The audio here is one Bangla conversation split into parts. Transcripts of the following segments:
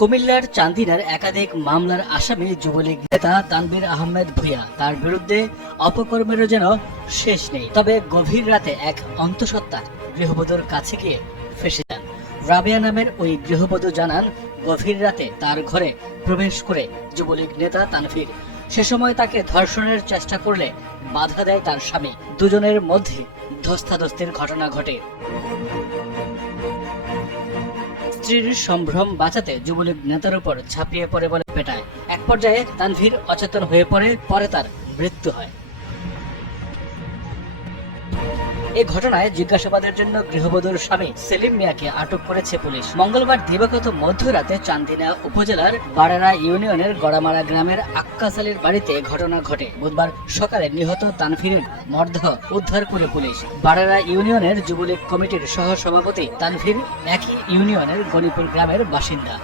কুমিল্লার চান্দিনার একাধিক মামলার আসামি যুবলীগ নেতা তানভীর আহমেদ ভূঁইয়া তার বিরুদ্ধে অপকর্মেরও যেন শেষ নেই, তবে গভীর রাতে এক অন্তঃসত্ত্বা গৃহবধূর কাছে গিয়ে ফেসে যান। রাবিয়া নামের ওই গৃহবধূ জানান, গভীর রাতে তার ঘরে প্রবেশ করে যুবলীগ নেতা তানভীর। সে সময় তাকে ধর্ষণের চেষ্টা করলে বাধা দেয় তার স্বামী। দুজনের মধ্যে ধস্তাধস্তির ঘটনা ঘটে। স্ত্রীর সম্ভ্রম বাঁচাতে যুবলীগ নেতার উপর ঝাঁপিয়ে পড়ে বলে পেটায়। এক পর্যায়ে তানভীর অচেতন হয়ে পড়ে, পরে তার মৃত্যু হয়। এই ঘটনায় জিজ্ঞাসাবাদের জন্য গৃহবধূর স্বামী সেলিম মিয়াকে আটক করেছে পুলিশ। মঙ্গলবার দিবাগত মধ্যরাতে চান্দিনা উপজেলার বাড়ারা ইউনিয়নের গড়ামারা গ্রামের আক্কাস আলীর বাড়িতে ঘটনা ঘটে। বুধবার সকালে নিহত তানফিরের মরদেহ উদ্ধার করে পুলিশ। বাড়ারা ইউনিয়নের যুবলীগ কমিটির সহ সভাপতি তানভীর একই ইউনিয়নের গণিপুর গ্রামের বাসিন্দা।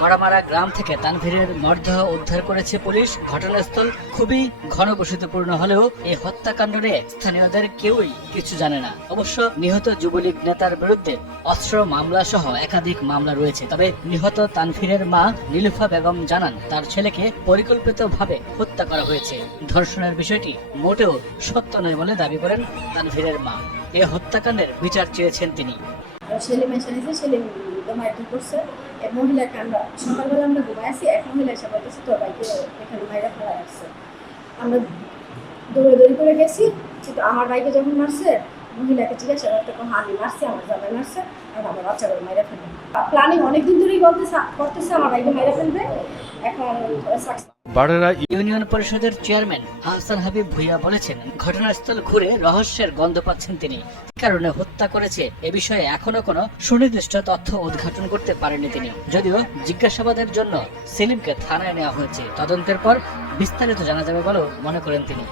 গড়ামারা গ্রাম থেকে তানভীরের মরদেহ উদ্ধার করেছে পুলিশ। ঘটনাস্থল খুবই ঘনবসতিপূর্ণ হলেও এই হত্যাকাণ্ড নিয়ে স্থানীয়দের কেউই কিছু জানে না। অবশ্য নিহত যুবলীগ নেতার বিরুদ্ধে অস্ত্র মামলা সহ একাধিক মামলা রয়েছে। তবে নিহত তানভীরের মা নীলুফা বেগম জানান, তার ছেলেকে পরিকল্পিতভাবে হত্যা করা হয়েছে। ধর্ষণের বিষয়টি মোটেও সত্য নয় বলে দাবি করেন তানভীরের মা। এ হত্যাকাণ্ডের বিচার চেয়েছেন তিনি। এসে নিয়েছে সেলিম তো মাইটি করছে। এক মহিলাকে আমরা সকালবেলা আমরা ঘুমাই আছি, এক মহিলা এসে বলতেছে, তোর বাইকে এখানে মাইরা ফেলা আসছে আমরা দৌড়ে দৌড়ি করে গেছি, কিন্তু আমার বাইকে যখন মারছে, মহিলাকে জিজ্ঞাসা করতে কোনো আমি মারছি, আমার জামাই মারছে, আর আমার বাচ্চা করে মাইরা ফেলবে। প্ল্যানিং অনেকদিন ধরেই বলতেছে, করতেছে, আমার বাইকে মাইরা ফেলবে। এখন বাড়েরা ইউনিয়ন পরিষদের চেয়ারম্যান আহসান হাবিব ভুইয়া বলেছেন ঘটনাস্থল ঘুরে রহস্যের গন্ধ পাচ্ছেন তিনি। কারণে হত্যা করেছে এ বিষয়ে এখনও কোনো সুনির্দিষ্ট তথ্য উদ্ঘাটন করতে পারেননি তিনি। যদিও জিজ্ঞাসাবাদের জন্য সেলিমকে থানায় নেওয়া হয়েছে। তদন্তের পর বিস্তারিত জানা যাবে বলেও মনে করেন তিনি।